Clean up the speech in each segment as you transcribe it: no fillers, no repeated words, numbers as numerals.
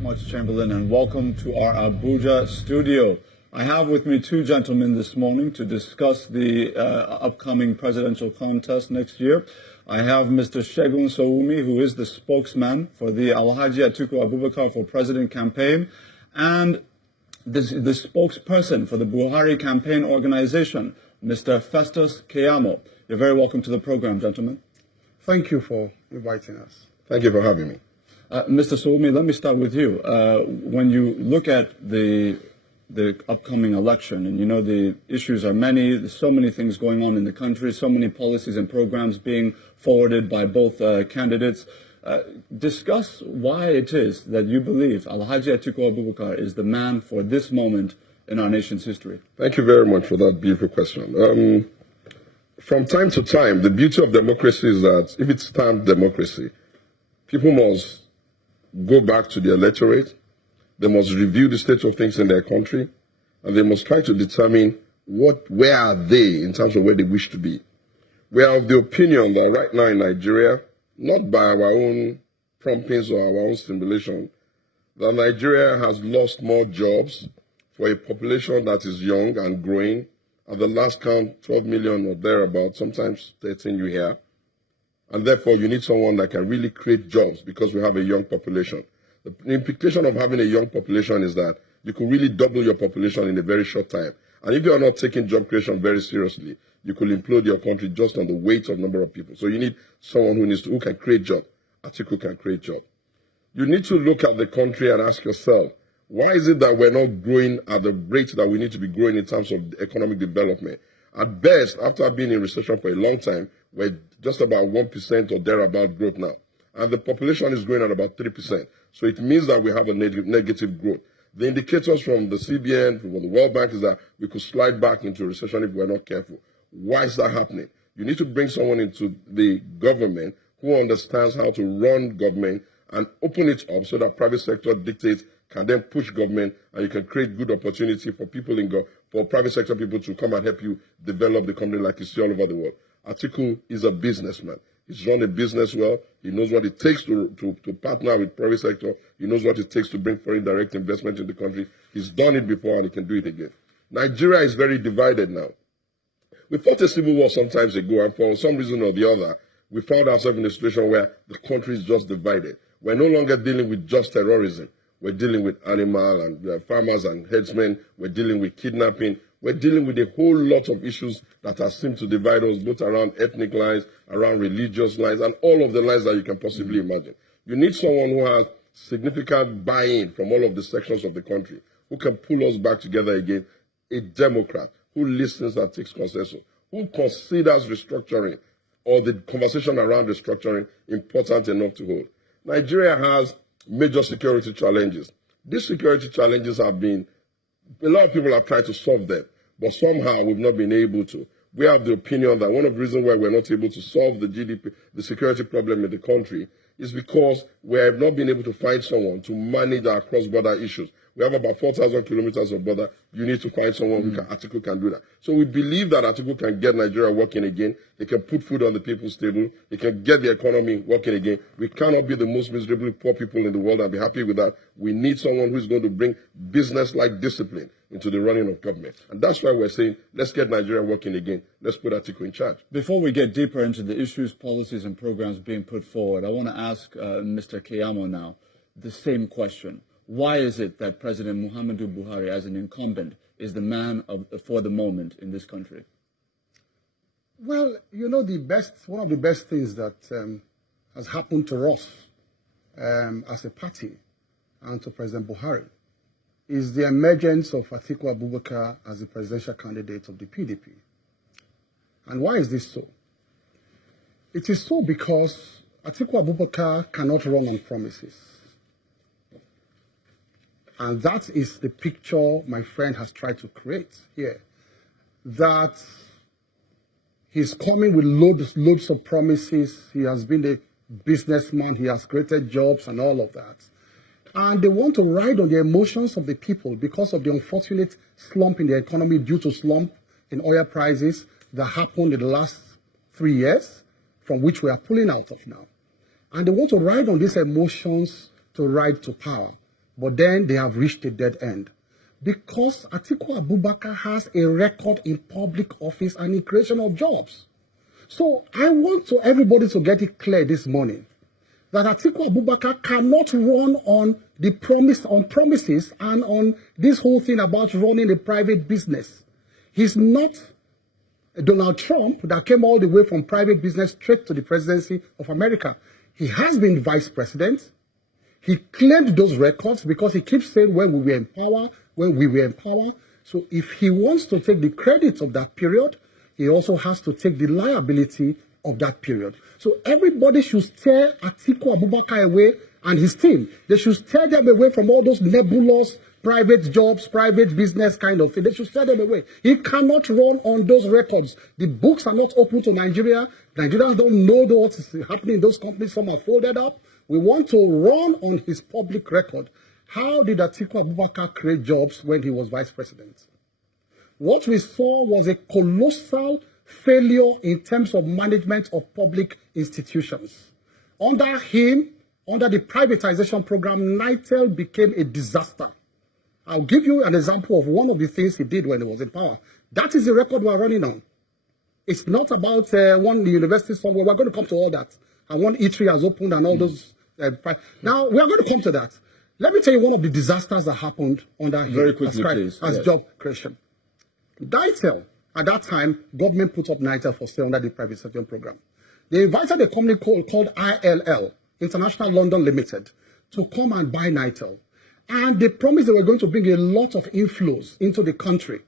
much, Chamberlain, and welcome to our Abuja studio. I have with me two gentlemen this morning to discuss the upcoming presidential contest next year. I have Mr. Segun Showunmi, who is the spokesman for the Alhaji ATIKU Abubakar for President campaign, and the spokesperson for the Buhari campaign organization, Mr. Festus Keyamo. You're very welcome to the program, gentlemen. Thank you for inviting us. Thank you for having me. Mr. Showunmi, let me start with you. When you look at the upcoming election, and you know the issues are many, there's so many things going on in the country, so many policies and programs being forwarded by both candidates. Discuss why it is that you believe Alhaji ATIKU Abubakar is the man for this moment in our nation's history. Thank you very much for that beautiful question. From time to time, the beauty of democracy is that if it's termed democracy, people must go back to the electorate, they must review the state of things in their country, and they must try to determine where are they in terms of where they wish to be. We are of the opinion that right now in Nigeria, not by our own promptings or our own stimulation, that Nigeria has lost more jobs for a population that is young and growing. At the last count, 12 million or thereabouts, sometimes 13 you hear. And therefore, you need someone that can really create jobs because we have a young population. The implication of having a young population is that you can really double your population in a very short time. And if you are not taking job creation very seriously, you could implode your country just on the weight of number of people. So you need someone who can create job. ATIKU can create job. You need to look at the country and ask yourself, why is it that we're not growing at the rate that we need to be growing in terms of economic development? At best, after being in recession for a long time, we're just about 1% or thereabout growth now. And the population is growing at about 3%. So it means that we have a negative growth. The indicators from the CBN, from the World Bank, is that we could slide back into recession if we're not careful. Why is that happening? You need to bring someone into the government who understands how to run government and open it up so that private sector dictates, can then push government, and you can create good opportunity for people for private sector people to come and help you develop the company like you see all over the world. ATIKU is a businessman. He's run a business well. He knows what it takes to partner with private sector. He knows what it takes to bring foreign direct investment in the country. He's done it before and he can do it again. Nigeria is very divided now. We fought a civil war some time ago, and for some reason or the other, we found ourselves in a situation where the country is just divided. We're no longer dealing with just terrorism. We're dealing with animal and farmers and herdsmen. We're dealing with kidnapping. We're dealing with a whole lot of issues that have seemed to divide us, both around ethnic lines, around religious lines, and all of the lines that you can possibly imagine. You need someone who has significant buy-in from all of the sections of the country, who can pull us back together again, a Democrat who listens and takes consensus, who considers restructuring or the conversation around restructuring important enough to hold. Nigeria has major security challenges. These security challenges have been, a lot of people have tried to solve them, but somehow we've not been able to. We have the opinion that one of the reasons why we're not able to solve the GDP, the security problem in the country, is because we have not been able to find someone to manage our cross-border issues. We have about 4,000 kilometers of border. You need to find someone who can, ATIKU can do that. So we believe that ATIKU can get Nigeria working again. He can put food on the people's table. He can get the economy working again. We cannot be the most miserably poor people in the world and be happy with that. We need someone who's going to bring business-like discipline into the running of government. And that's why we're saying, let's get Nigeria working again. Let's put ATIKU in charge. Before we get deeper into the issues, policies, and programs being put forward, I want to ask Mr. Keyamo now the same question. Why is it that President Muhammadu Buhari, as an incumbent, is the man for the moment in this country? Well, you know, one of the best things that has happened to us as a party and to President Buhari is the emergence of ATIKU Abubakar as the presidential candidate of the PDP. And why is this so? It is so because ATIKU Abubakar cannot run on promises. And that is the picture my friend has tried to create here. That he's coming with loads of promises. He has been a businessman. He has created jobs and all of that. And they want to ride on the emotions of the people because of the unfortunate slump in the economy due to slump in oil prices that happened in the last 3 years, from which we are pulling out of now. And they want to ride on these emotions to ride to power. But then they have reached a dead end. Because ATIKU Abubakar has a record in public office and in creation of jobs. So I want everybody to get it clear this morning that ATIKU Abubakar cannot run on promises and on this whole thing about running a private business. He's not Donald Trump that came all the way from private business straight to the presidency of America. He has been vice president. He claimed those records because he keeps saying when we were in power, So if he wants to take the credit of that period, he also has to take the liability of that period. So everybody should steer ATIKU Abubakar away and his team. They should steer them away from all those nebulous private jobs, private business kind of thing. They should steer them away. He cannot run on those records. The books are not open to Nigeria. Nigerians don't know what is happening in those companies. Some are folded up. We want to run on his public record. How did ATIKU Abubakar create jobs when he was vice president? What we saw was a colossal failure in terms of management of public institutions. Under him, under the privatization program, NITEL became a disaster. I'll give you an example of one of the things he did when he was in power. That is the record we're running on. It's not about one university somewhere. We're going to come to all that. And one eatery has opened and all those. Now, we are going to come to that. Let me tell you one of the disasters that happened under him. Very quickly, please. As job creation. NITEL, at that time, government put up NITEL for sale under the privatization program. They invited a company called ILL, International London Limited, to come and buy NITEL. And they promised they were going to bring a lot of inflows into the country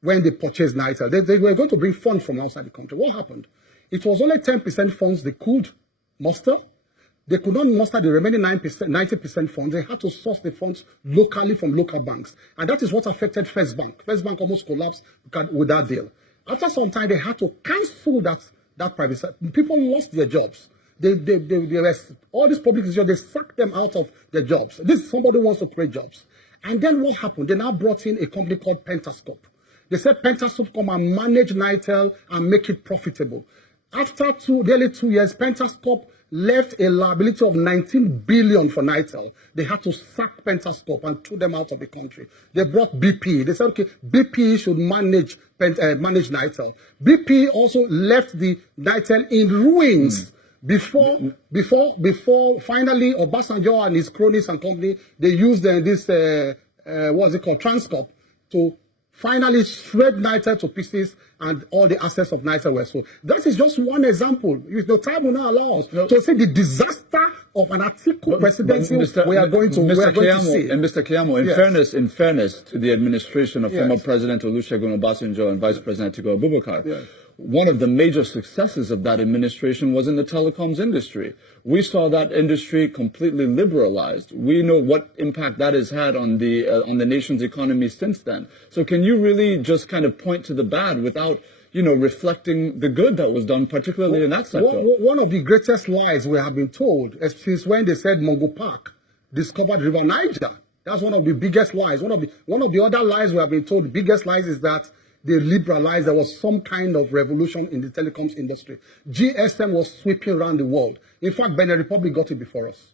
when they purchased NITEL. They were going to bring funds from outside the country. What happened? It was only 10% funds they could muster. They could not muster the remaining 90% funds. They had to source the funds locally from local banks. And that is what affected First Bank. First Bank almost collapsed with that deal. After some time, they had to cancel that private. People lost their jobs. They were, all these public institutions, they sacked them out of their jobs. Somebody wants to create jobs. And then what happened? They now brought in a company called Pentascope. They said Pentascope come and manage NITEL and make it profitable. After nearly 2 years, Pentascope left a liability of 19 billion for NITEL. They had to sack Pentascope and threw them out of the country. They brought BP. They said, okay, BP should manage NITEL. BP also left the NITEL in ruins. Before finally Obasanjo and his cronies and company, they used this, what's it called, Transcorp, to finally shred NITEL to pieces and all the assets of NITEL were sold. That is just one example. The time will not allow us to see the disaster of an ATIKU presidency we are going to see. And Mr. Keyamo, in fairness to the administration of former President Olusegun Obasanjo and Vice President ATIKU Abubakar, one of the major successes of that administration was in the telecoms industry. We saw that industry completely liberalized. We know what impact that has had on the nation's economy since then. So can you really just kind of point to the bad without, reflecting the good that was done, particularly in that sector? One of the greatest lies we have been told since when they said Mongo Park discovered River Niger. That's one of the biggest lies. One of the other lies we have been told, the biggest lies is that they liberalized. There was some kind of revolution in the telecoms industry. GSM was sweeping around the world. In fact, Benin Republic got it before us.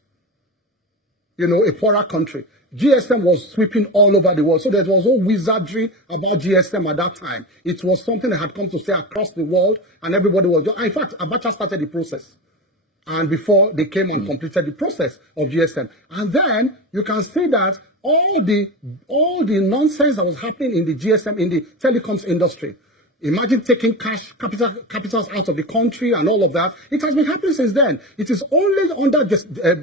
A poorer country. GSM was sweeping all over the world. So there was no wizardry about GSM at that time. It was something that had come to stay across the world, and everybody was. In fact, Abacha started the process. And before they came and completed the process of GSM. And then you can see that all the nonsense that was happening in the GSM, in the telecoms industry. Imagine taking capitals out of the country and all of that. It has been happening since then. It is only under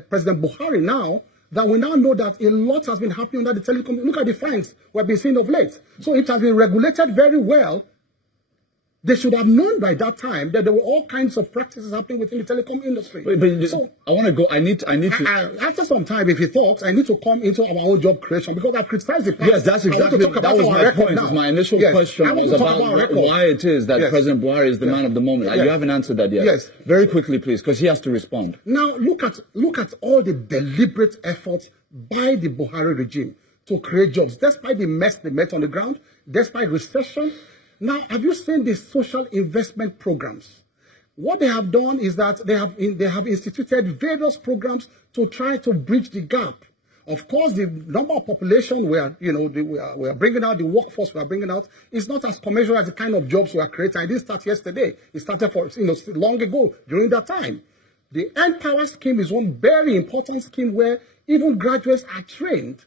President Buhari now that we now know that a lot has been happening under the telecom. Look at the fines we've been seeing of late. So it has been regulated very well. They should have known by that time that there were all kinds of practices happening within the telecom industry. So I want to go. I need to. After some time, if he talks, I need to come into our own job creation because I've criticized the past. Yes, that's exactly. That was my point. My initial question was about why it is that President Buhari is the man of the moment. You haven't answered that yet. Yes. Very quickly, please, because he has to respond. Now, look at all the deliberate efforts by the Buhari regime to create jobs, despite the mess they met on the ground, despite recession. Now, have you seen the social investment programs? What they have done is that they have instituted various programs to try to bridge the gap Of course, the number of population we are bringing out, the workforce we are bringing out, is not as commensurate as the kind of jobs we are creating. I didn't start yesterday. It started long ago during that time. The Empower scheme is one very important scheme where even graduates are trained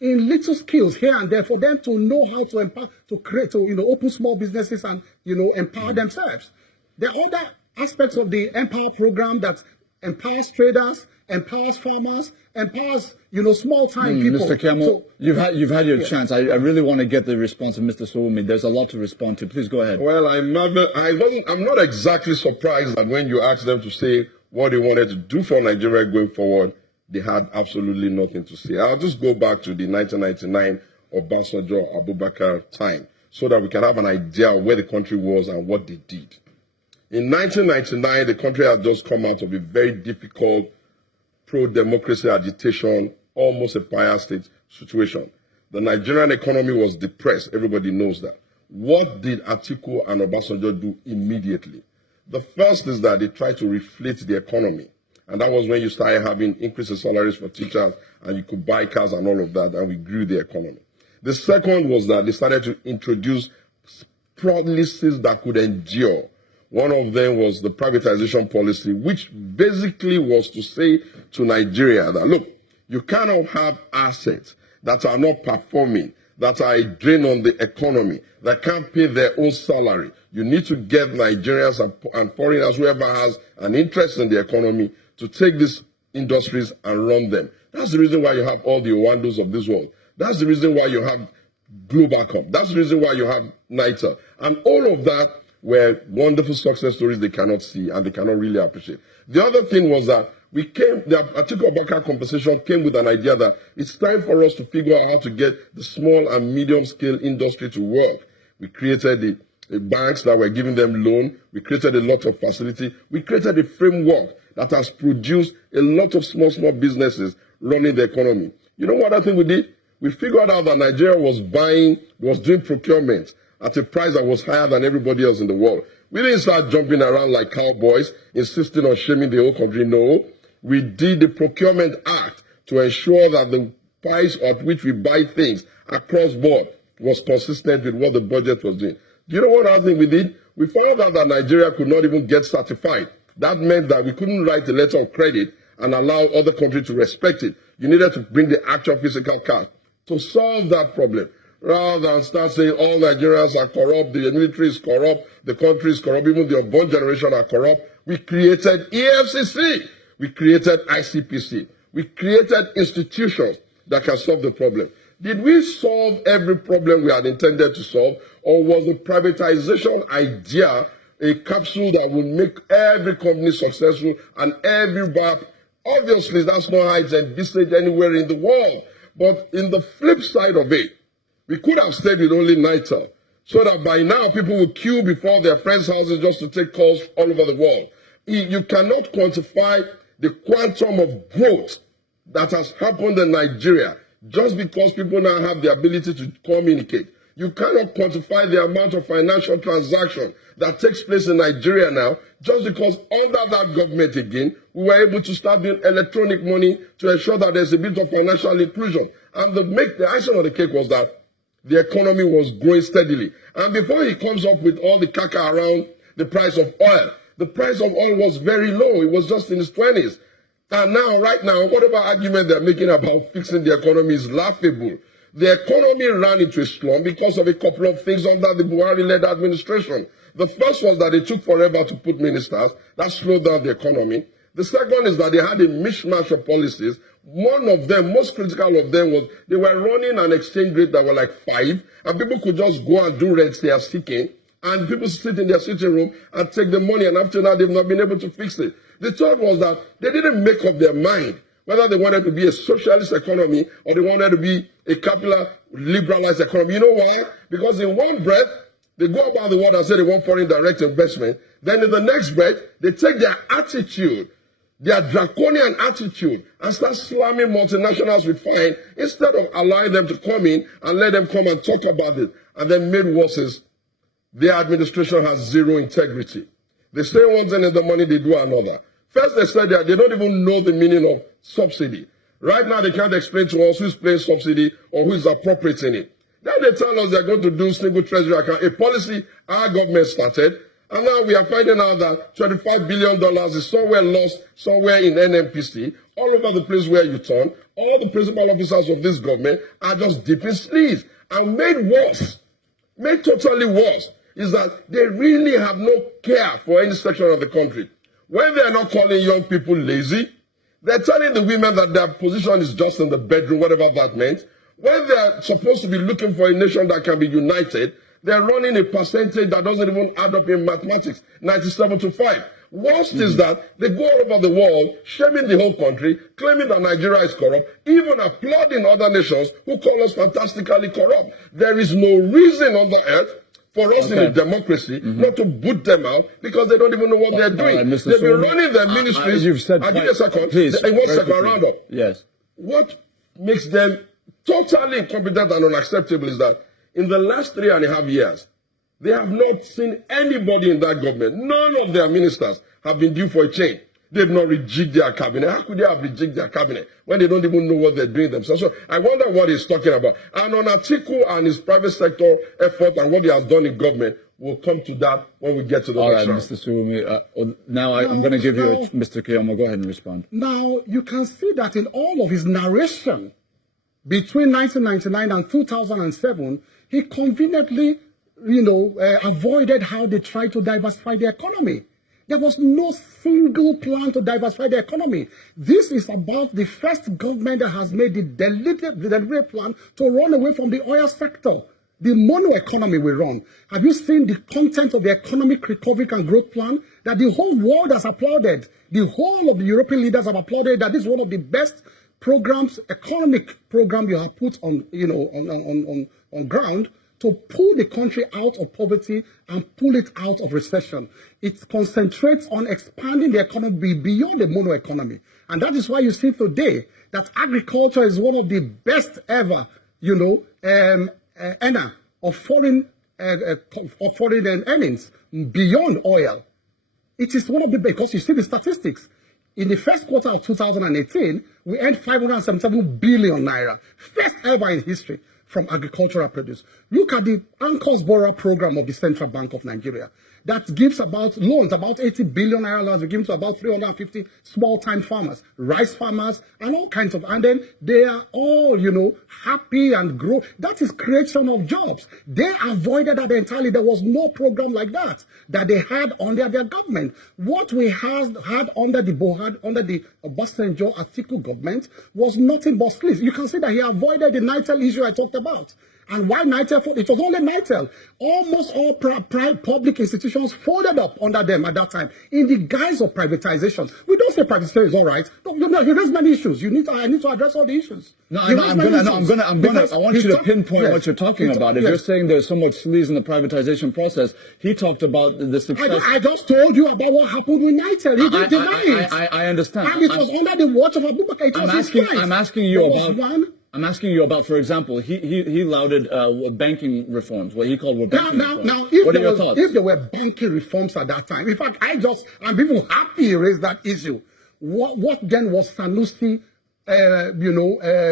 in little skills here and there for them to know how to empower, to create, to open small businesses and empower themselves. There are other aspects of the Empower program that empowers traders, empowers farmers, empowers small-time people. Mr. Campbell, you've had your chance. I really want to get the response of Mr. Showunmi. There's a lot to respond to. Please go ahead. Well, I'm not exactly surprised that when you asked them to say what they wanted to do for Nigeria going forward, they had absolutely nothing to say. I'll just go back to the 1999 Obasanjo Abubakar time so that we can have an idea of where the country was and what they did. In 1999, the country had just come out of a very difficult pro-democracy agitation, almost a fire state situation. The Nigerian economy was depressed. Everybody knows that. What did ATIKU and Obasanjo do immediately? The first is that they tried to reflate the economy. And that was when you started having increases in salaries for teachers and you could buy cars and all of that, and we grew the economy. The second was that they started to introduce policies that could endure. One of them was the privatization policy, which basically was to say to Nigeria that, look, you cannot have assets that are not performing, that are a drain on the economy, that can't pay their own salary. You need to get Nigerians and foreigners, whoever has an interest in the economy, to take these industries and run them. That's the reason why you have all the Owandos of this world. That's the reason why you have Globacom. That's the reason why you have NITA. And all of that were wonderful success stories they cannot see and they cannot really appreciate. The other thing was that the Atiku Abubakar compensation came with an idea that it's time for us to figure out how to get the small and medium scale industry to work. We created the banks that were giving them loan. We created a lot of facility. We created a framework that has produced a lot of small businesses running the economy. You know what I think we did? We figured out that Nigeria was doing procurement at a price that was higher than everybody else in the world. We didn't start jumping around like cowboys, insisting on shaming the whole country. No, we did the Procurement Act to ensure that the price at which we buy things across board was consistent with what the budget was doing. Do you know what other thing we did? We found out that Nigeria could not even get certified. That meant that we couldn't write a letter of credit and allow other countries to respect it. You needed to bring the actual physical card to solve that problem. Rather than start saying all Nigerians are corrupt, the military is corrupt, the country is corrupt, even the unborn generation are corrupt, we created EFCC, we created ICPC, we created institutions that can solve the problem. Did we solve every problem we had intended to solve, or was the privatization idea a capsule that would make every company successful and every BAP? Obviously, that's not how it's envisaged anywhere in the world. But in the flip side of it, we could have stayed with only NITA, so that by now people will queue before their friends' houses just to take calls all over the world. You cannot quantify the quantum of growth that has happened in Nigeria just because people now have the ability to communicate. You cannot quantify the amount of financial transaction that takes place in Nigeria now just because under that government again, we were able to start doing electronic money to ensure that there's a bit of financial inclusion. And the icing on the cake was that the economy was growing steadily. And before he comes up with all the caca around the price of oil, the price of oil was very low. It was just in its 20s. And now, right now, whatever argument they're making about fixing the economy is laughable. The economy ran into a slump because of a couple of things under the Buhari-led administration. The first was that it took forever to put ministers. That slowed down the economy. The second is that they had a mishmash of policies. One of them, most critical of them, was they were running an exchange rate that were like 5, and people could just go and do rents they are seeking, and people sit in their sitting room and take the money, and after that, they've not been able to fix it. The third was that they didn't make up their mind whether they wanted to be a socialist economy or they wanted to be a capital liberalized economy. You know why? Because in one breath, they go about the world and say they want foreign direct investment. Then in the next breath, they take their attitude, their draconian attitude, and start slamming multinationals with fine instead of allowing them to come in and let them come and talk about it. And then made worse is their administration has zero integrity. They say one thing in the money, they do another. First, they said that they don't even know the meaning of subsidy. Right now, they can't explain to us who's paying subsidy or who is appropriating it. Then they tell us they're going to do single treasury account, a policy our government started. And now we are finding out that $25 billion is somewhere lost, somewhere in NMPC, all over the place where you turn. All the principal officers of this government are just dipping sleeves. And made totally worse, is that they really have no care for any section of the country. When they are not calling young people lazy, they're telling the women that their position is just in the bedroom, whatever that meant. When they're supposed to be looking for a nation that can be united, they're running a percentage that doesn't even add up in mathematics, 97-5. Worst is that they go all over the world, shaming the whole country, claiming that Nigeria is corrupt, even applauding other nations who call us fantastically corrupt. There is no reason on the earth for us in a democracy not to boot them out because they don't even know what they're doing. They've been running their ministries. You've said I'll give you a second. Please, in 1 second, round up. Yes. What makes them totally incompetent and unacceptable is that in the last 3.5 years, they have not seen anybody in that government. None of their ministers have been due for a change. They've not rejigged their cabinet. How could they have rejigged their cabinet when they don't even know what they're doing themselves? So I wonder what he's talking about. And on ATIKU and his private sector effort and what he has done in government, we'll come to that when we get to the next round. All right, Mr. Showunmi. Now I'm going to give you Mr. Kiyama. Go ahead and respond. Now, you can see that in all of his narration between 1999 and 2007, he conveniently, avoided how they tried to diversify the economy. There was no single plan to diversify the economy. This is about the first government that has made the deliberate plan to run away from the oil sector. The mono economy we run. Have you seen the content of the economic recovery and growth plan that the whole world has applauded? The whole of the European leaders have applauded that this is one of the best programs, economic program you have put on, on ground to pull the country out of poverty and pull it out of recession. It concentrates on expanding the economy beyond the mono economy. And that is why you see today that agriculture is one of the best ever, earner of foreign earnings beyond oil. It is one of the, because you see the statistics. In the first quarter of 2018, we earned 577 billion naira, first ever in history from agricultural produce. Look at the Anchors Borrower program of the Central Bank of Nigeria that gives about loans, about 80 billion naira loans. We give to about 350 small-time farmers, rice farmers, and all kinds of, and then they are all, happy and grow. That is creation of jobs. They avoided that entirely. There was no program like that they had under their government. What we had under the Obasanjo ATIKU government was nothing but sleaze. You can see that he avoided the NITEL issue I talked about. And why NITEL? It was only NITEL. Almost all public institutions folded up under them at that time in the guise of privatization. We don't say privatization is all right. No, he raised many issues. I need to address all the issues. I want you to pinpoint what you're talking about. If you're saying there's so much sleaze in the privatization process, he talked about the success. I just told you about what happened in NITEL. He didn't deny it. I understand. And it was under the watch of Abubakar. I'm asking you about, for example, he lauded banking reforms, what he called banking reforms. What are your thoughts? If there were banking reforms at that time, in fact, I'm even happy he raised that issue. What then was Sanusi,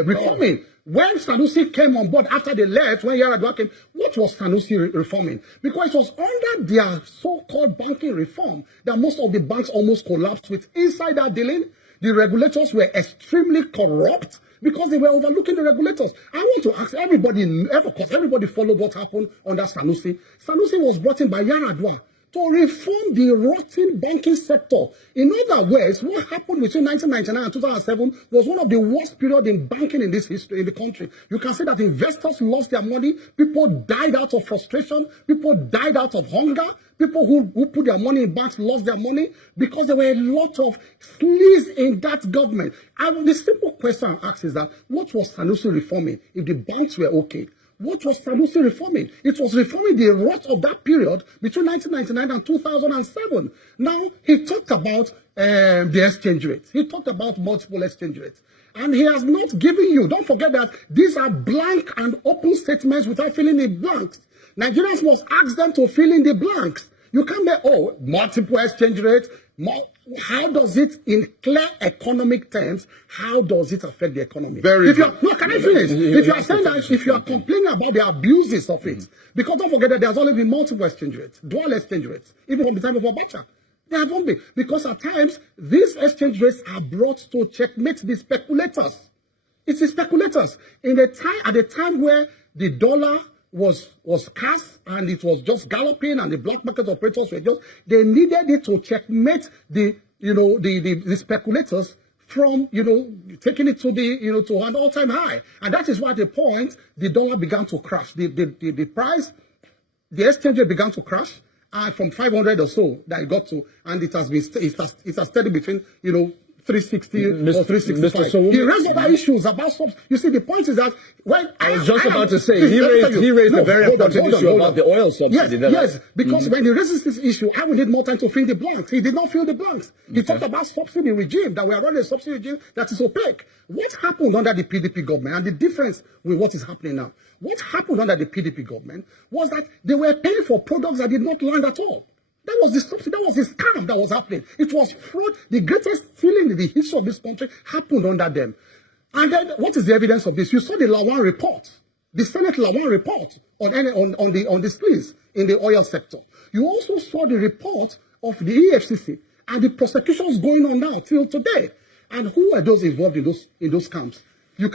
reforming? When Sanusi came on board after they left, when Yar'Adua came, what was Sanusi reforming? Because it was under their so-called banking reform that most of the banks almost collapsed with. Inside that dealing, the regulators were extremely corrupt, because they were overlooking the regulators. I want to ask everybody, because everybody followed what happened under Sanusi. Sanusi was brought in by Yar'Adua to reform the rotten banking sector. In other words, what happened between 1999 and 2007 was one of the worst periods in banking in this history in the country. You can see that investors lost their money, people died out of frustration, people died out of hunger, people who put their money in banks lost their money because there were a lot of sleaze in that government. And the simple question I ask is that, what was Sanusi reforming if the banks were okay? What was Sanusi reforming? It was reforming the rot of that period between 1999 and 2007. Now, he talked about the exchange rate. He talked about multiple exchange rates. And he has not given you, don't forget that these are blank and open statements without filling the blanks. Nigerians must ask them to fill in the blanks. You can't make, multiple exchange rates. How does it, in clear economic terms, how does it affect the economy? Very if you're, good. no, can I finish? If you are saying that, if you are complaining about the abuses of it, because don't forget that there's always been multiple exchange rates, dual exchange rates, even from the time of Abacha. They have not been. Because at times, these exchange rates are brought to checkmate the speculators. It's the speculators. At the time where the dollar was scarce and it was just galloping and the black market operators were just, they needed it to checkmate the speculators from, taking it to to an all-time high. And that is why at the point, the dollar began to crash. The price, the exchange rate began to crash. And from 500 or so that it got to, and it has steady between, 360 or 365. He raised other issues about subs. You see, the point is that I was just about to say he raised a very important issue about the oil subsidy. Yes, because when he raises this issue, I will need more time to fill the blanks. He did not fill the blanks. He talked about subsidy regime, that we are running a subsidy regime that is opaque. What happened under the PDP government, and the difference with what is happening now? What happened under the PDP government was that they were paying for products that did not land at all. That was the subsidy, that was the scam that was happening. It was fraud. The greatest stealing in the history of this country happened under them. And then, what is the evidence of this? You saw the Lawan report, the Senate Lawan report on the squeeze in the oil sector. You also saw the report of the EFCC and the prosecutions going on now till today. And who were those involved in those scams? You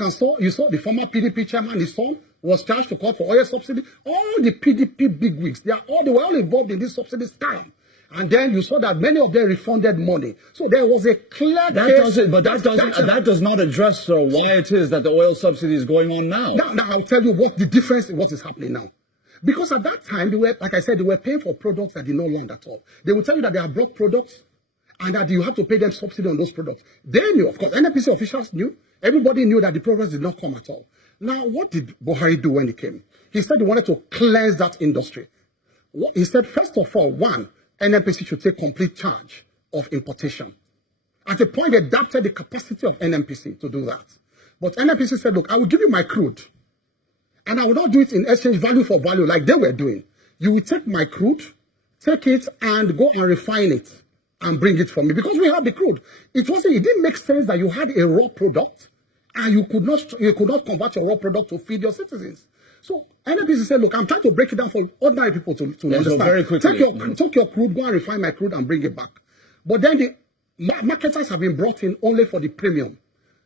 saw the former PDP chairman, his son, was charged to court for oil subsidy. All the PDP bigwigs, they were all involved in this subsidy scam. And then you saw that many of them refunded money. So there was a clear case. That does not address why it is that the oil subsidy is going on now. Now I'll tell you what the difference in what is happening now. Because at that time, they were, like I said, they were paying for products that did not land at all. They will tell you that they are block products and that you have to pay them subsidy on those products. They knew, of course, NPC officials knew. Everybody knew that the progress did not come at all. Now, what did Buhari do when he came? He said he wanted to cleanse that industry. He said, first of all, NNPC should take complete charge of importation. At a point, they adapted the capacity of NNPC to do that. But NNPC said, look, I will give you my crude, and I will not do it in exchange value for value like they were doing. You will take my crude, take it, and go and refine it, and bring it for me. Because we have the crude. It didn't make sense that you had a raw product, and you could not convert your raw product to feed your citizens. So NNPC said, look, I'm trying to break it down for ordinary people to understand. So very quickly. Take your crude, go and refine my crude and bring it back. But then the marketers have been brought in only for the premium,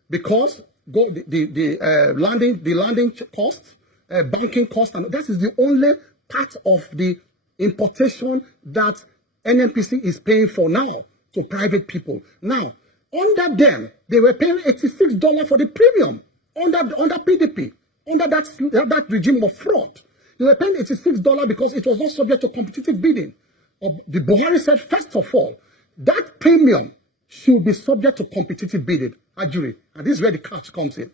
because the landing cost, banking cost, and that is the only part of the importation that NNPC is paying for now to private people. Now, under them, they were paying $86 for the premium under PDP, under that regime of fraud. They were paying $86 because it was not subject to competitive bidding. The Buhari said, first of all, that premium should be subject to competitive bidding. Ajuri, and this is where the catch comes in.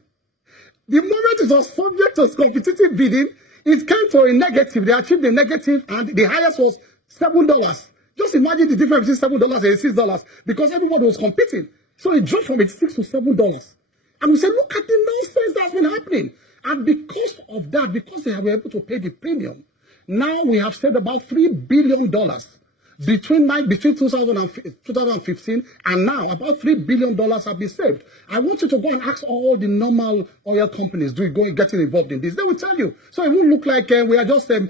The moment it was subject to competitive bidding, it came to a negative. They achieved a negative, and the highest was $7. Just imagine the difference between $7 and $86, because everybody was competing. So it dropped from $86 to $7. And we said, look at the nonsense that's been happening. And because of that, because they were able to pay the premium, now we have saved about $3 billion. Between 2015 and now, about $3 billion have been saved. I want you to go and ask all the normal oil companies, getting involved in this. They will tell you. So it won't look like we are just, the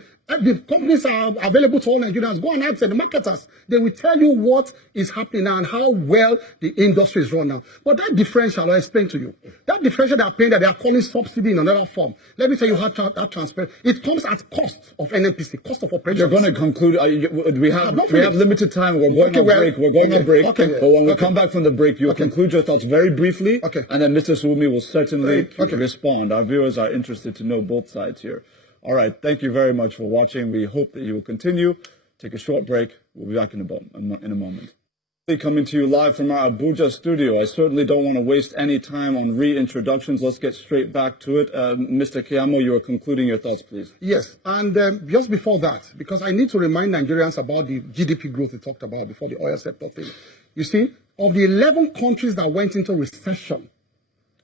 companies are available to all Nigerians. Go and ask the marketers. They will tell you what is happening now and how well the industry is run now. But that differential, I'll explain to you. That differential they are paying, that they are calling subsidy in another form. Let me tell you how that transparent. It comes at cost of NNPC, cost of operations. You're going to conclude. We have limited time. We're going on break. We're going on break. Okay. But when we come back from the break, you'll conclude your thoughts very briefly. Okay. And then Mr. Showunmi will certainly respond. Our viewers are interested to know both sides here. All right. Thank you very much for watching. We hope that you will continue. Take a short break. We'll be back in a moment. Coming to you live from our Abuja studio. I certainly don't want to waste any time on reintroductions. Let's get straight back to it. Mr. Kiyamo, you are concluding your thoughts, please. Yes, and just before that, because I need to remind Nigerians about the GDP growth we talked about before the oil sector thing. You see, of the 11 countries that went into recession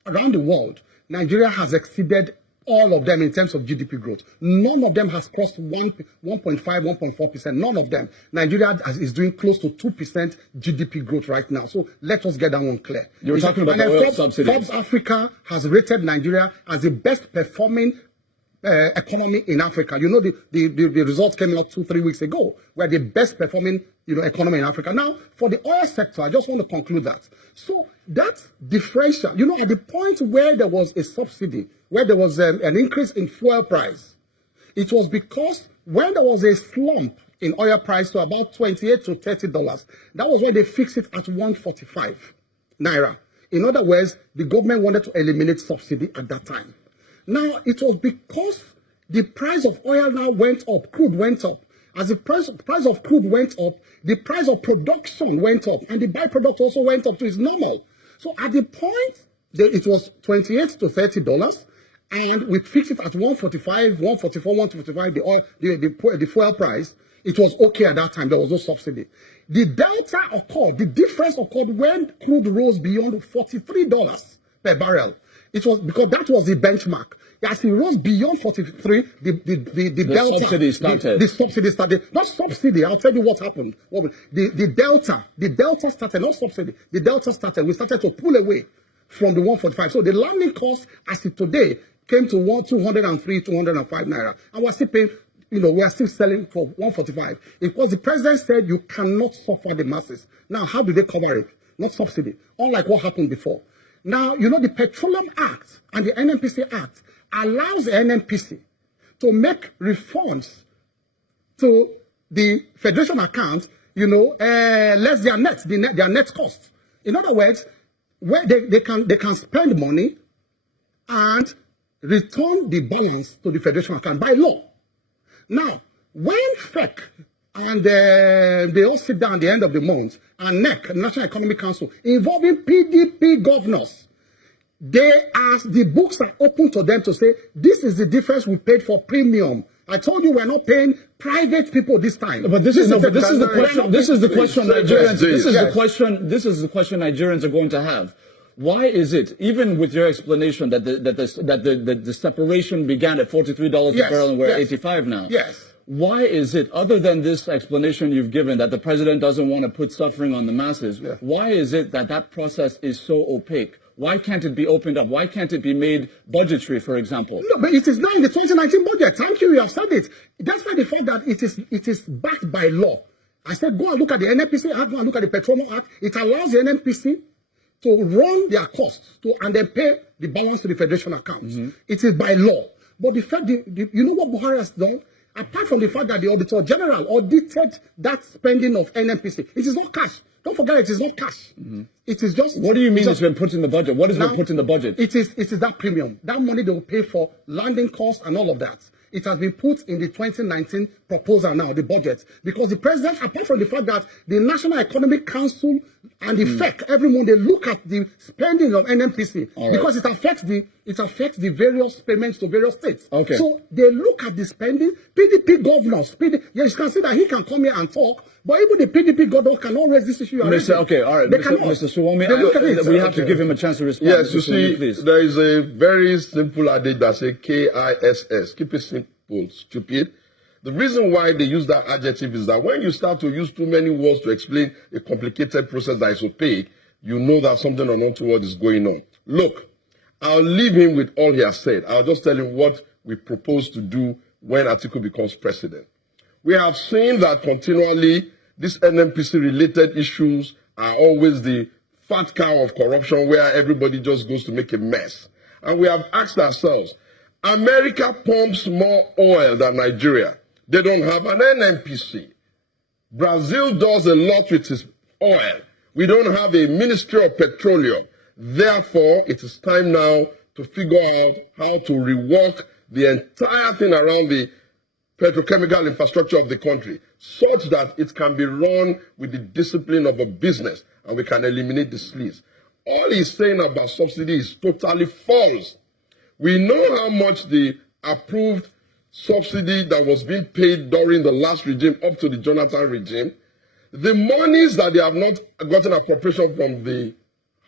around the world, Nigeria has exceeded All of them in terms of GDP growth. None of them has crossed 1.5, 1.4%. None of them. Nigeria is doing close to 2% GDP growth right now. So let us get that one clear. You're talking about the oil subsidies. Forbes Africa has rated Nigeria as the best performing economy in Africa. You know, the results came out 2-3 weeks ago. We're the best performing, economy in Africa. Now, for the oil sector, I just want to conclude that. So that differential, at the point where there was a subsidy, where there was an increase in fuel price, it was because when there was a slump in oil price to about $28 to $30, that was when they fixed it at 145 naira. In other words, the government wanted to eliminate subsidy at that time. Now, it was because the price of oil now went up, crude went up. As the price of crude went up, the price of production went up, and the byproduct also went up to its normal. So at the point, it was $28 to $30, and we fixed it at 145, 144, 155, the fuel price. It was okay at that time. There was no subsidy. The delta occurred, the difference occurred when crude rose beyond $43 per barrel. It was because that was the benchmark. As it rose beyond 43, the delta subsidy started. The subsidy started. Not subsidy. I'll tell you what happened. The delta started. Not subsidy. The delta started. We started to pull away from the 145. So the landing cost, as it today, came to 203, 205 naira, and we're still paying. We are still selling for 145. Because the president said you cannot suffer the masses. Now, how do they cover it? Not subsidy. Unlike what happened before. Now, the Petroleum Act and the NNPC Act allows the NNPC to make refunds to the federation account, less their net cost. In other words, where they can spend money and return the balance to the federation account by law. Now, when FEC and they all sit down at the end of the month, and NEC, National Economic Council, involving PDP governors, the books are open to them to say, this is the difference we paid for premium. I told you we're not paying private people this time. But this is the question. This is the question Nigerians. This is the question Nigerians are going to have. Why is it, even with your explanation that the separation began at $43 a barrel and we're at 85 now? Yes. Why is it, other than this explanation you've given, that the president doesn't want to put suffering on the masses, why is it that process is so opaque? Why can't it be opened up? Why can't it be made budgetary, for example? No, but it is now in the 2019 budget. Thank you, you have said it. That's why the fact that it is backed by law. I said, go and look at the NNPC Act, go and look at the Petroleum Act. It allows the NNPC to run their costs and then pay the balance to the federation accounts. It is by law. But the fact, you know what Buhari has done? Apart from the fact that the Auditor General audited that spending of NNPC, it is not cash. Don't forget, it is not cash. It is just. What do you mean it's been put in the budget? What has been put in the budget? It is that premium. That money they will pay for landing costs and all of that. It has been put in the 2019 proposal now, the budget. Because the president, apart from the fact that the National Economic Council and the FEC, every month they look at the spending of NNPC because it affects the various payments to various states. Okay. So they look at the spending. PDP governors, you can see that he can come here and talk, but even the PDP governors cannot raise this issue. Okay, all right. Mr. Showunmi, we have to give him a chance to respond. Yes, you see, there is a very simple adage that says KISS. Keep it simple, stupid. The reason why they use that adjective is that when you start to use too many words to explain a complicated process that is opaque, you know that something untoward is going on. Look, I'll leave him with all he has said. I'll just tell him what we propose to do when ATIKU becomes president. We have seen that continually these NNPC-related issues are always the fat cow of corruption where everybody just goes to make a mess. And we have asked ourselves, America pumps more oil than Nigeria. They don't have an NNPC. Brazil does a lot with its oil. We don't have a Ministry of Petroleum. Therefore, it is time now to figure out how to rework the entire thing around the petrochemical infrastructure of the country such that it can be run with the discipline of a business and we can eliminate the sleaze. All he's saying about subsidy is totally false. We know how much the approved subsidy that was being paid during the last regime up to the Jonathan regime. The monies that they have not gotten appropriation from the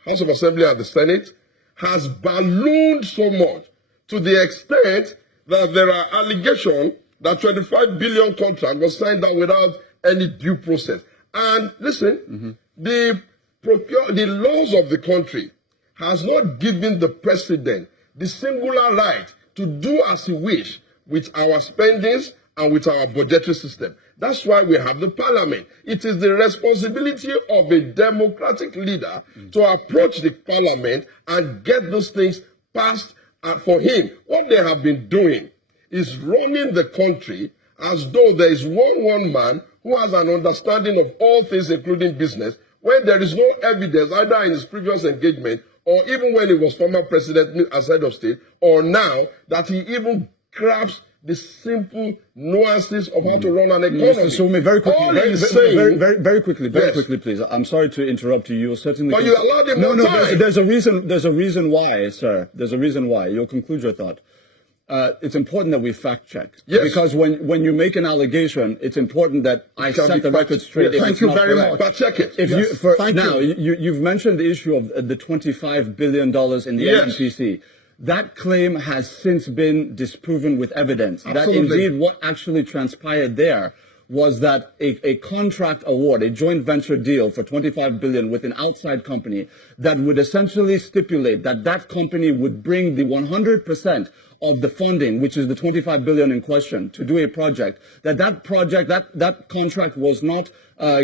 House of Assembly and the Senate has ballooned so much to the extent that there are allegations that 25 billion contract was signed down without any due process. And listen, the laws of the country has not given the president the singular right to do as he wish with our spendings and with our budgetary system. That's why we have the parliament. It is the responsibility of a democratic leader to approach the parliament and get those things passed for him. What they have been doing is running the country as though there is one man who has an understanding of all things, including business, when there is no evidence either in his previous engagement or even when he was former president as head of state, or now that he even grabs the simple nuances of how to run an economy. Mr. Showunmi, very quickly, All very, he's very, saying, very quickly, very Yes. quickly, please. I'm sorry to interrupt you. You'll certainly. But you allowed him no, more no. time. There's a reason. There's a reason why, sir. There's a reason why. You'll conclude your thought. It's important that we fact check. Yes. Because when you make an allegation, it's important that I can set be the record fact- straight. if Thank it's you not very correct. much. but check it. If Yes. you now you've mentioned the issue of the $25 billion in the Yes. NNPC. That claim has since been disproven with evidence. That Absolutely. indeed what actually transpired there was that a contract award, a joint venture deal for $25 billion with an outside company that would essentially stipulate that that company would bring the 100% of the funding, which is the $25 billion in question, to do a project, that contract was not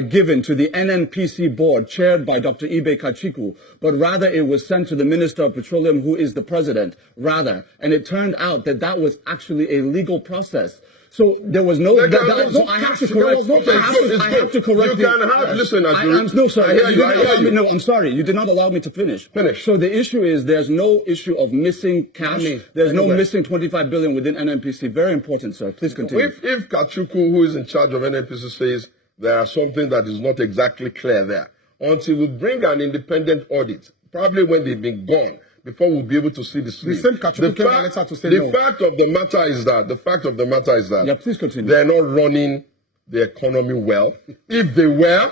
given to the NNPC board chaired by Dr. Ibe Kachiku, but rather it was sent to the Minister of Petroleum, who is the president, rather. And it turned out that that was actually a legal process. So there was no. So I have to correct. I have to correct. You can have. Listen, no, sir. I hear you. I hear you. No, I'm sorry. You did not allow me to finish. Finish. So the issue is there's no issue of missing cash. There's no Anyway. missing 25 billion within NNPC. Very important, sir. Please continue. If Kachuku, who is in charge of NNPC, says there are something that is not exactly clear there, until we bring an independent audit, probably when they've been gone, before we'll be able to see the sleeve. same Kachuku came back later to say no. The fact of the matter is that, Yeah, please continue. they're not running the economy well. If they were,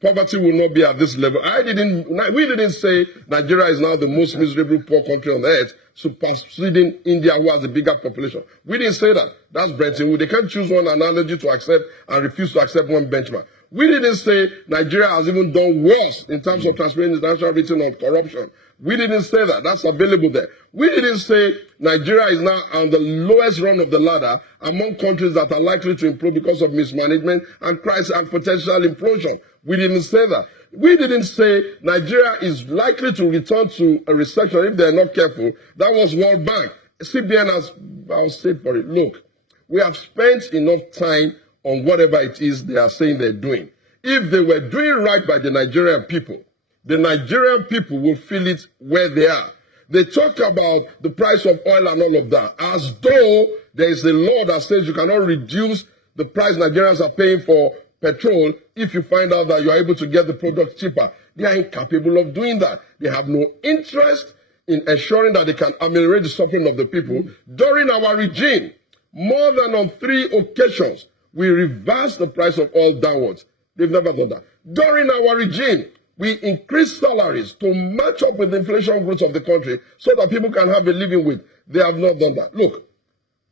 poverty will not be at this level. We didn't say Nigeria is now the most miserable poor country on earth, superseding India, who has a bigger population. We didn't say that. That's Bretton Woods. They can't choose one analogy to accept and refuse to accept one benchmark. We didn't say Nigeria has even done worse in terms of transparent international rating on corruption. We didn't say that. That's available there. We didn't say Nigeria is now on the lowest run of the ladder among countries that are likely to improve because of mismanagement and crisis and potential implosion. We didn't say that. We didn't say Nigeria is likely to return to a recession if they're not careful. That was World Bank. CBN has, I'll say for it, look, we have spent enough time on whatever it is they are saying they're doing. If they were doing right by the Nigerian people will feel it where they are. They talk about the price of oil and all of that, as though there is a law that says you cannot reduce the price Nigerians are paying for petrol if you find out that you are able to get the product cheaper. They are incapable of doing that. They have no interest in ensuring that they can ameliorate the suffering of the people. During our regime, more than on 3 occasions, we reversed the price of oil downwards. They've never done that. During our regime, we increased salaries to match up with the inflation growth of the country so that people can have a living with. They have not done that. Look,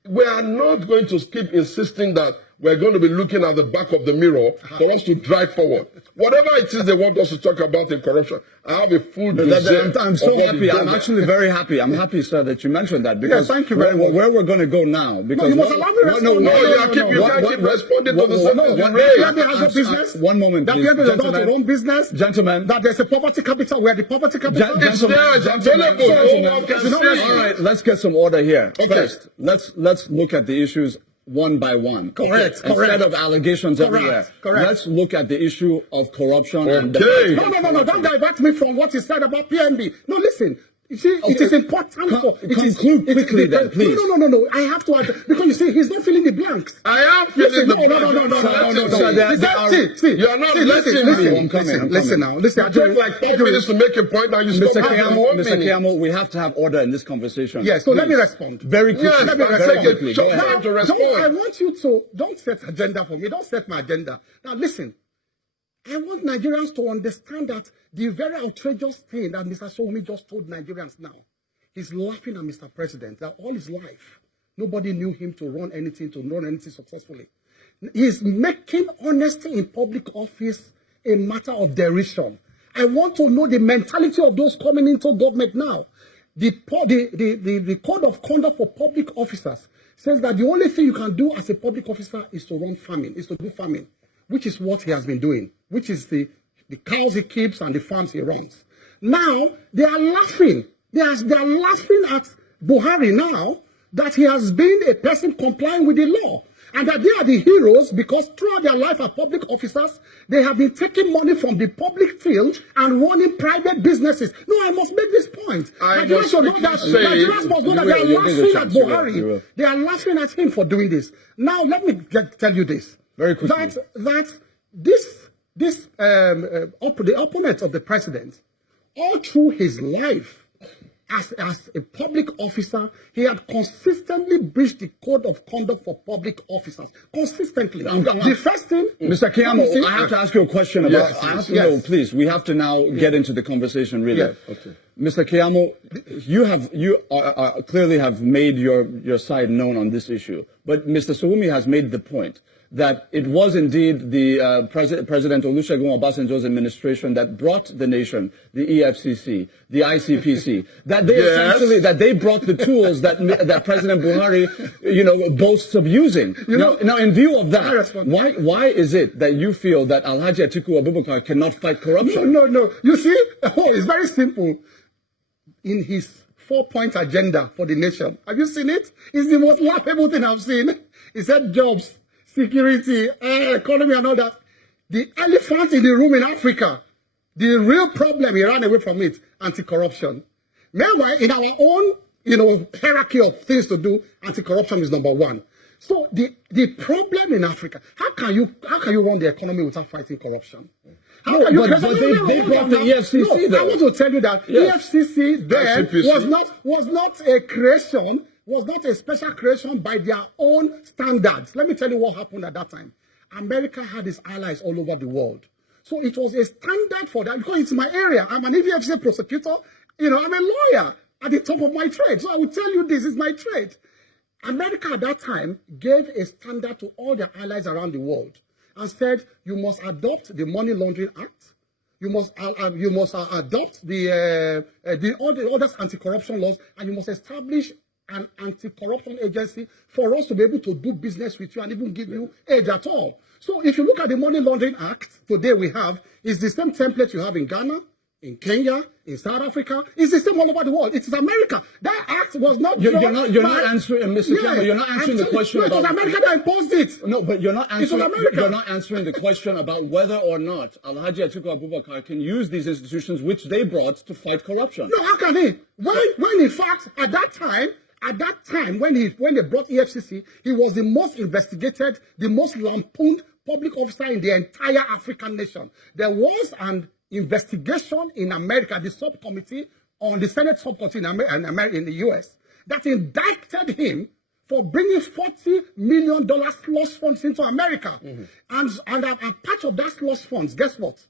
we are not going to keep insisting that we're going to be looking at the back of the mirror for us to drive forward. Whatever it is they want us to talk about in corruption, I have a full I'm so happy. I'm actually very happy. I'm happy, sir, that you mentioned that because thank you very much. where we're going to go now. Because you must allow me to respond. You can't keep responding to the sentence you PDP raised. has a business. One moment, That please. PDP is not Gentlemen. their own business. Gentlemen. That there's a poverty capital where the poverty capital It's there, it's available. No one can see it. All right, let's get some order here. Okay. First, let's look at the issues one by one. Correct, Instead correct. of allegations Correct, everywhere. correct. Let's look at the issue of corruption. And Okay. No, don't divert me from what he said about PNB. No, listen. You see, it is important for... Conclude quickly then, please. No. I have to add... Because you see, he's not filling the blanks. I am feeling the See, You are not letting me. I'm coming. Listen now. Listen, It takes like 4 minutes to make a point and you Mr. stop after Kayamo, 1 Mr. minute. Kayamo, we have to have order in this conversation. yes, so let me Please. respond. Very quickly. Yes, Let me but respond. take a short Go ahead. time to I respond. want you to... Don't set agenda for me. Don't set my agenda. Now, listen. I want Nigerians to understand that the very outrageous thing that Mr. Showunmi just told Nigerians now He's laughing at Mr. President that all his life, nobody knew him to run anything successfully. He's making honesty in public office a matter of derision. I want to know the mentality of those coming into government now. The code of conduct for public officers says that the only thing you can do as a public officer is to run farming, is to do farming, which is what he has been doing, which is the cows he keeps and the farms he runs. Now, they are laughing. They are laughing at Buhari now that he has been a person complying with the law. And that they are the heroes because throughout their life as public officers, they have been taking money from the public field and running private businesses. No, I must make this point. Nigerians must know that they are laughing at Buhari. They are laughing at him for doing this. Now, let me tell you this. Very quickly. The opponent of the president, all through his life, as a public officer, he had consistently breached the code of conduct for public officers. Consistently. The first thing... Mr. Keyamo, I have to ask you a question about... Yes, I have to know, please. We have to now get into the conversation, really. Yes. Okay. Mr. Keyamo, you clearly have made your side known on this issue. But Mr. Showunmi has made the point that it was indeed the President Olusegun Obasanjo's administration that brought the nation the EFCC, the ICPC, that they essentially brought the tools that President Buhari, boasts of using. Now, in view of that, why is it that you feel that Alhaji ATIKU Abubakar cannot fight corruption? No. You see, it's very simple. In his 4-point agenda for the nation, have you seen it? It's the most laughable thing I've seen. He said jobs, security, economy and all that. The elephant in the room in Africa, the real problem, he ran away from it, anti-corruption. Meanwhile, in our own, hierarchy of things to do, anti-corruption is number one. So the problem in Africa, how can you run the economy without fighting corruption? They brought the EFCC there. I want to tell you that EFCC then was not a creation, was not a special creation by their own standards. Let me tell you what happened at that time. America had its allies all over the world. So it was a standard for that because it's my area. I'm an EFCC prosecutor. I'm a lawyer at the top of my trade. So I will tell you this is my trade. America at that time gave a standard to all their allies around the world and said, you must adopt the Money Laundering Act. You must adopt all the other anti-corruption laws, and you must establish an anti-corruption agency for us to be able to do business with you and even give you aid at all. So if you look at the Money Laundering Act today we have, it's the same template you have in Ghana, in Kenya, in South Africa. It's the same all over the world. It is America. That act was not... You're not answering, Mr. Keyamo, you're not answering the question about... It was America that imposed it. No, but you're not answering the question about whether or not Alhaji Atiku Abubakar can use these institutions which they brought to fight corruption. No, how can he? When in fact, at that time, when they brought EFCC, he was the most investigated, the most lampooned public officer in the entire African nation. There was an investigation in America, the subcommittee on the Senate subcommittee in the US, that indicted him for bringing $40 million slush funds into America. And part of that slush funds, guess what?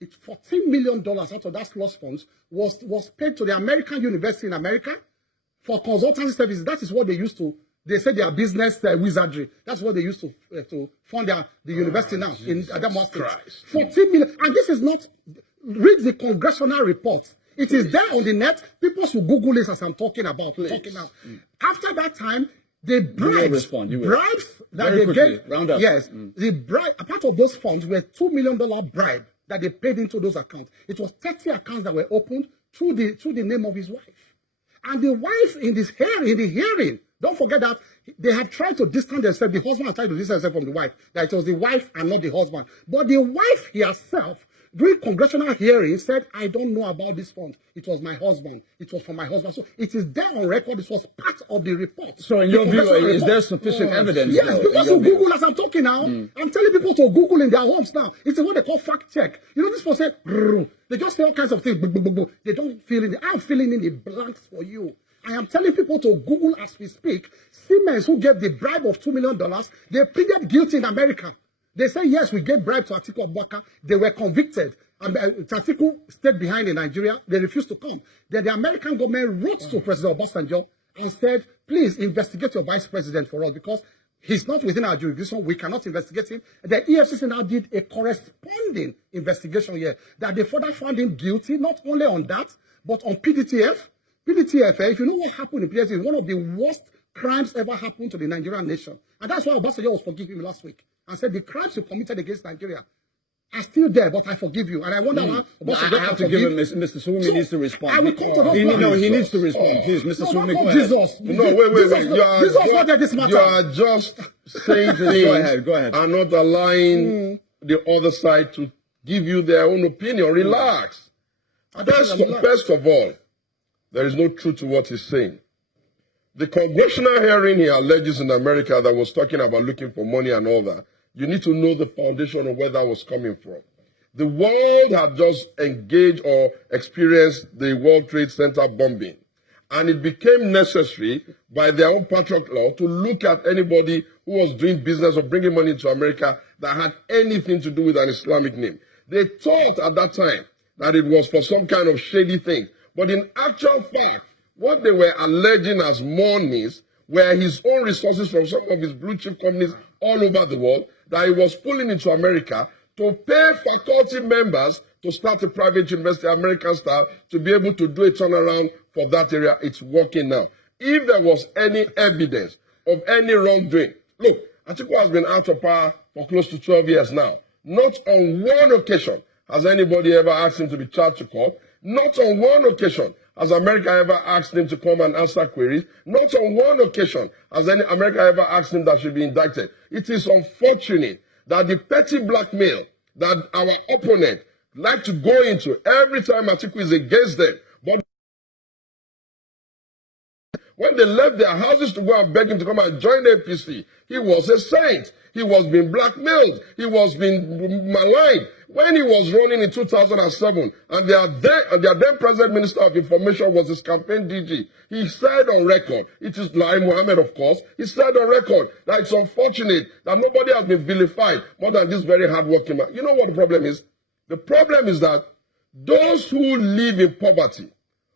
It's $14 million out of that slush funds was paid to the American university in America for consultancy services. That is what they used to. They said their business wizardry. That's what they used to fund the university now in Adamawa State. 14 million. And this is not, read the congressional report. It is there on the net. People should Google this as I'm talking about. Talking now. After that time, the bribes that they gave. Round up. Yes. The bribe, a part of those funds were $2 million bribe that they paid into those accounts. It was 30 accounts that were opened through the name of his wife. And the wife in the hearing, don't forget that they have tried to distance themselves. The husband has tried to distance himself from the wife. That it was the wife and not the husband. But the wife herself, during congressional hearings, said, I don't know about this fund. It was my husband. It was for my husband. So it is there on record. This was part of the report. So in your view, is there sufficient evidence? Yes, because you Google as I'm talking now. I'm telling people to Google in their homes now. It's what they call fact check. This person say, they just say all kinds of things. They don't fill in. I'm filling in the blanks for you. I am telling people to Google as we speak. Siemens, who gave the bribe of $2 million, they pleaded guilty in America. They say, yes, we gave bribe to Atiku Abubakar. They were convicted. ATIKU stayed behind in Nigeria. They refused to come. Then the American government wrote to President Obasanjo and said, please investigate your vice president for us because he's not within our jurisdiction. We cannot investigate him. The EFCC now did a corresponding investigation here that they further found him guilty, not only on that, but on PDTF. PDTF, if you know what happened in PDTF, is one of the worst crimes ever happened to the Nigerian nation. And that's why Obasanjo was forgiving him last week and said the crimes you committed against Nigeria are still there, but I forgive you. And I wonder why Obasanjo I have to give him, Mr. Showunmi needs to respond. I will come to those he needs to respond. Please, Mr. Showunmi, go ahead. Jesus. No, wait. Jesus not this matter. You are just saying things Go ahead. and not allowing the other side to give you their own opinion. Relax. First of all, there is no truth to what he's saying. The congressional hearing he alleges in America that was talking about looking for money and all that, you need to know the foundation of where that was coming from. The world had just engaged or experienced the World Trade Center bombing. And it became necessary by their own patriot law to look at anybody who was doing business or bringing money to America that had anything to do with an Islamic name. They thought at that time that it was for some kind of shady thing. But in actual fact, what they were alleging as monies were his own resources from some of his blue chip companies all over the world that he was pulling into America to pay faculty members to start a private university, American style, to be able to do a turnaround for that area. It's working now. If there was any evidence of any wrongdoing, look, ATIKU has been out of power for close to 12 years now. Not on one occasion has anybody ever asked him to be charged to court. Not on one occasion has America ever asked him to come and answer queries. Not on one occasion has any America ever asked him that should be indicted. It is unfortunate that the petty blackmail that our opponent like to go into every time ATIKU is against them. But when they left their houses to go and beg him to come and join the APC, he was a saint. He was being blackmailed. He was being maligned. When he was running in 2007, and their then President Minister of Information was his campaign DG, he said on record, it is Lai Mohammed, of course, he said on record that it's unfortunate that nobody has been vilified more than this very hardworking man. You know what the problem is? The problem is that those who live in poverty,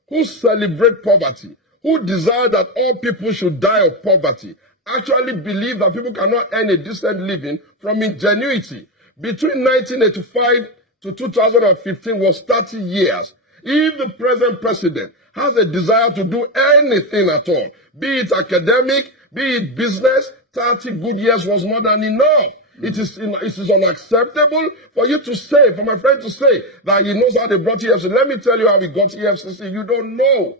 who celebrate poverty, who desire that all people should die of poverty, actually believe that people cannot earn a decent living from ingenuity. Between 1985 to 2015 was 30 years. If the present president has a desire to do anything at all, be it academic, be it business, 30 good years was more than enough. It is unacceptable for you to say, for my friend to say that he knows how they brought EFCC. Let me tell you how we got EFCC. You don't know.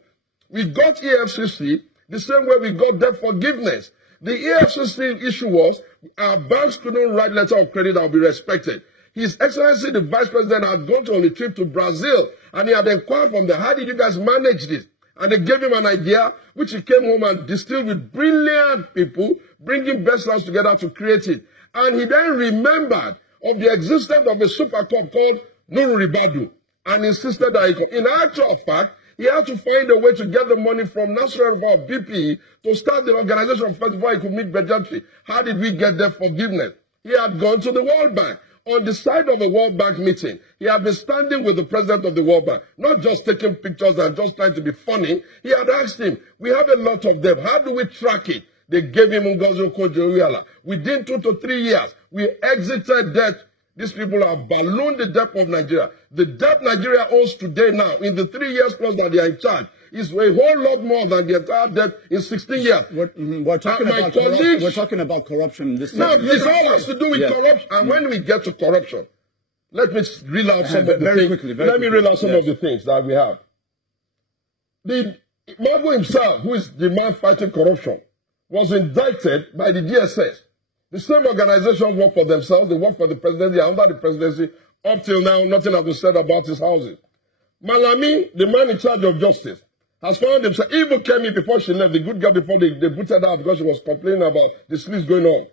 We got EFCC the same way we got debt forgiveness. The EFCC issue was our banks couldn't write letter of credit that would be respected. His Excellency, the Vice President, had gone on a trip to Brazil, and he had inquired from them, how did you guys manage this? And they gave him an idea, which he came home and distilled with brilliant people, bringing best hands together to create it. And he then remembered of the existence of a super club called Nuru Ribadu, and insisted that he could. In actual fact, he had to find a way to get the money from National BP to start the organization first before he could meet Bejantri. How did we get their forgiveness? He had gone to the World Bank. On the side of a World Bank meeting, he had been standing with the president of the World Bank, not just taking pictures and just trying to be funny. He had asked him, we have a lot of them. How do we track it? They gave him Ngozi Okonjo-Iweala. Within 2 to 3 years, we exited debt. These people have ballooned the debt of Nigeria. The debt Nigeria owes today now, in the 3 years plus that they are in charge, is a whole lot more than the entire debt in 16 years. We're talking about corruption. This all has to do with corruption. And when we get to corruption, let me reel out some of the things. Let me reel out some of the things that we have. The Magu himself, who is the man fighting corruption, was indicted by the DSS. The same organizations work for themselves. They work for the presidency. Under the presidency, up till now, nothing has been said about his houses. Malami, the man in charge of justice, has found himself, even came in before she left, the good girl before they booted her because she was complaining about the sleaze going on,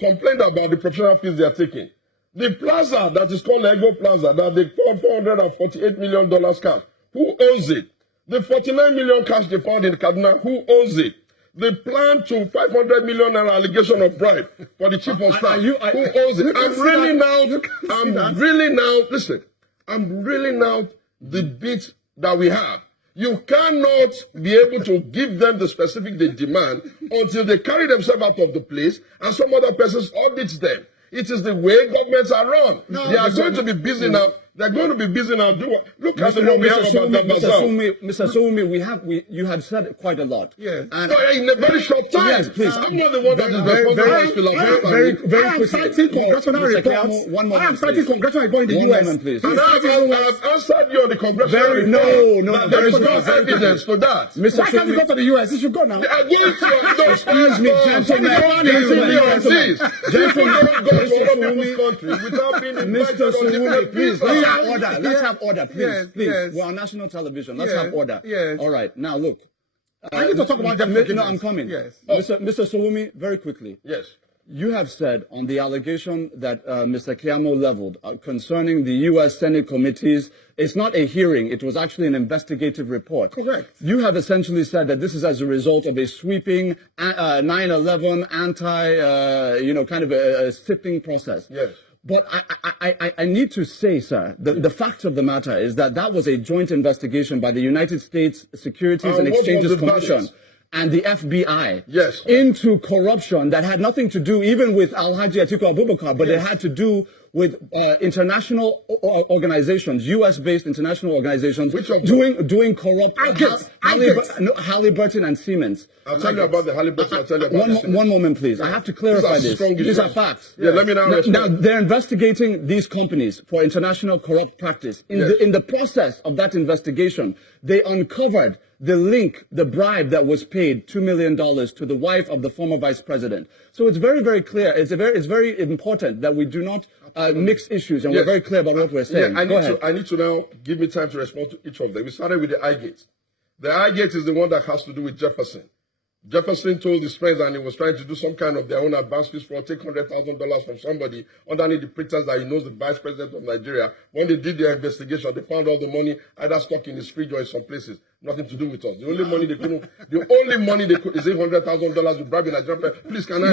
complained about the professional fees they are taking. The plaza that is called Lego Plaza, that they found $448 million cash, who owns it? The 49 million cash they found in Kaduna, who owns it? The plan to 500 million allegation of bribe for the chief of staff, who owns it? I'm really now, listen, I'm reeling out the bits that we have. You cannot be able to give them the specific they demand until they carry themselves out of the place and some other persons audits them. It is the way governments are run. They are going to be busy now. They're going to be busy now. Look at what we have about that bazaar. Mr. Showunmi, you have said quite a lot. Yes. And No, in a very short time. Yes, please. I'm not the one that is responsible for very I am citing congressional Mr. reports. Keyamo, one moment, I am citing please. congressional report in the One U.S. moment, please. And I've answered you on the congressional Very- report. no, that there is no very quickly. evidence to that. Mr. Why can't you Showunmi, go to the U.S.? You should go now. Excuse me, gentlemen. People don't go to other people's country without being invited Mr. on Showunmi, different please, visas. let's have order. Let's have order, please. Yes, Please. yes. We're on national television. Let's Yes, have order. yes. All right. Now, look. I need to talk about that. No, I'm coming. Yes. Mr. Showunmi, very quickly. Yes. You have said on the allegation that Mr. Keyamo leveled concerning the U.S. Senate committees, it's not a hearing, it was actually an investigative report. Correct. You have essentially said that this is as a result of a sweeping 9/11 kind of a sifting process. Yes. But I need to say, sir, the fact of the matter is that was a joint investigation by the United States Securities and what was Exchanges the Commission balance? and the FBI Yes. into corruption that had nothing to do even with Alhaji ATIKU Abubakar, but it had to do with international organizations, U.S.-based international organizations, Which of them? doing corrupt. Halliburton and Siemens. I'll tell you about the Halliburton. I'll tell you about the One moment, please. I have to clarify These are this. strong These are issues. facts. Yeah, let me now Now respond. they're investigating these companies for international corrupt practice. In the process of that investigation, they uncovered the link, the bribe that was paid, $2 million, to the wife of the former vice president. So it's very, very clear. It's very important that we do not mix issues, and Yes. we're very clear about what we're saying. Yeah, Go ahead. I need to now give me time to respond to each of them. We started with the I-Gate. The I-Gate is the one that has to do with Jefferson. Jefferson told his friends and he was trying to do some kind of their own advance fees for take $100,000 from somebody underneath the pretense that he knows the vice president of Nigeria. When they did their investigation, they found all the money either stuck in his fridge or in some places. Nothing to do with us. The only money they could is $800,000 to bribe in Nigeria. Please, can I?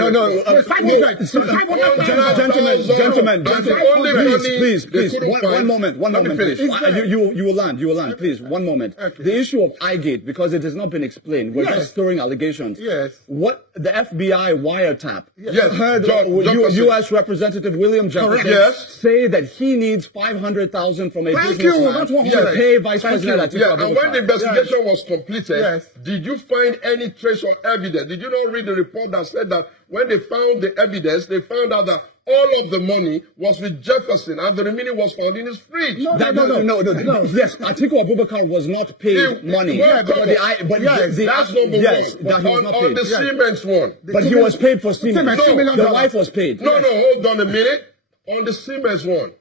Gentlemen, That's the only money please, they couldn't one find. moment, Let me please. finish. You will land, please, one moment. Okay. The issue of I-Gate, because it has not been explained, we're Yes. just throwing allegations. Yes. What the FBI wiretap Yes. heard Jefferson. U.S. Representative William Jefferson Yes. say that he needs $500,000 from a Thank businessman you. That's what to I'm pay saying. Vice Thank President you. Atiku Yeah, and when the Abubakar. investigation was completed, Yes. did you find any trace or evidence? Did you not read the report that said that when they found the evidence, they found out that all of the money was with Jefferson and the remaining was found in his fridge? No. Yes, Atiku Abubakar was not paid money. Yeah, But that's number yes, one. that he was On not the paid. Siemens one. But he was paid for Siemens. $2 million. The wife was paid. No, hold on a minute. On the Siemens one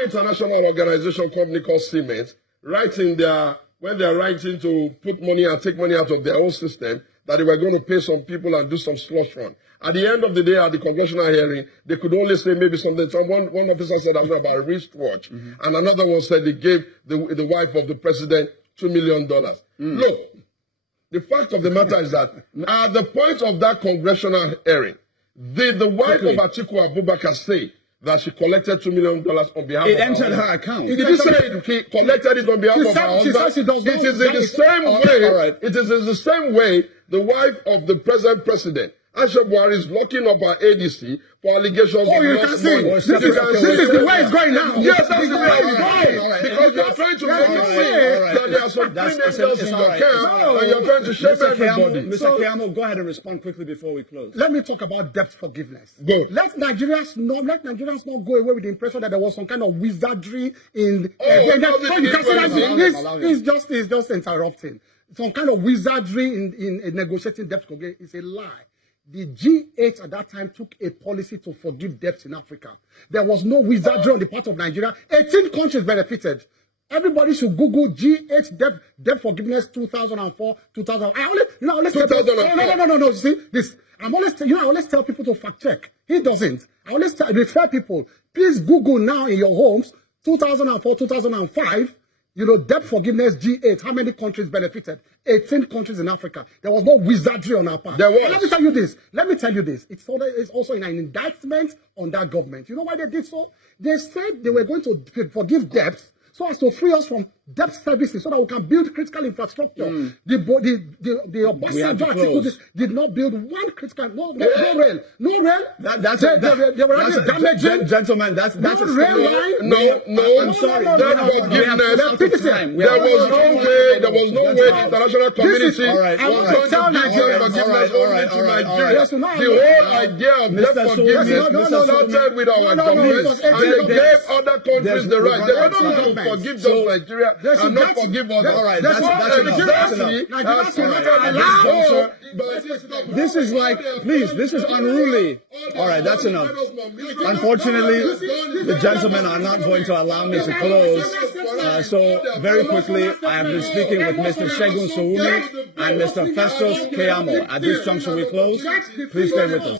international organization company called Siemens, when they're writing to put money and take money out of their own system, that they were going to pay some people and do some slush run. At the end of the day, at the congressional hearing, they could only say maybe something. One officer said something about a wristwatch, and another one said they gave the wife of the president $2 million. Look, the fact of the matter is that at the point of that congressional hearing, did the wife of Atiku Abubakar say that she collected $2 million on behalf It of entered her her account. Did you say he collected it on behalf of her She husband? said she does not. It is in the same way. all right. It is in the same way the wife of the present president, Aisha Buhari, is locking up her ADC for allegations Oh, of you lost can see. money. This is the way it's going now. Yes, that's This is the way it's going. All right. Because you're trying to make it All seem right. that there are some criminals in your camp, and you're trying to shame everybody. Mr. Keyamo, go ahead and respond quickly before we close. Let me talk about debt forgiveness. Go. Let Nigerians not go away with the impression that there was some kind of wizardry in. He's just interrupting. Some kind of wizardry in negotiating debt forgiveness is a lie. The G8 at that time took a policy to forgive debts in Africa. There was no wizardry on the part of Nigeria. 18 countries benefited. Everybody should Google G8 debt forgiveness 2004, 2000. I always tell people, no. You see this. I always tell people to fact check. He doesn't. I always refer people. Please Google now in your homes 2004, 2005. Debt forgiveness G8. How many countries benefited? 18 countries in Africa. There was no wizardry on our part. There was. And let me tell you this. It's also in an indictment on that government. You know why they did so? They said they were going to forgive debts so as to free us from debt services so that we can build critical infrastructure. The Obasanjo ATIKU did not build one critical, no rail. They were already damaging. Gentlemen, that's a rail line. I'm sorry. There was no way the international community was going to give forgiveness only to Nigeria. The whole idea of debt forgiveness started with our government, and they gave other countries the right. They were not going to forgive just Nigeria and not forgive us. All right, that's enough. This is like, please, this is unruly. All right, that's enough. Unfortunately, the gentlemen are not going to allow me to close. So very quickly, I have been speaking with Mr. Segun Showunmi and Mr. Festus Keyamo. At this juncture, we close. Please stay with us.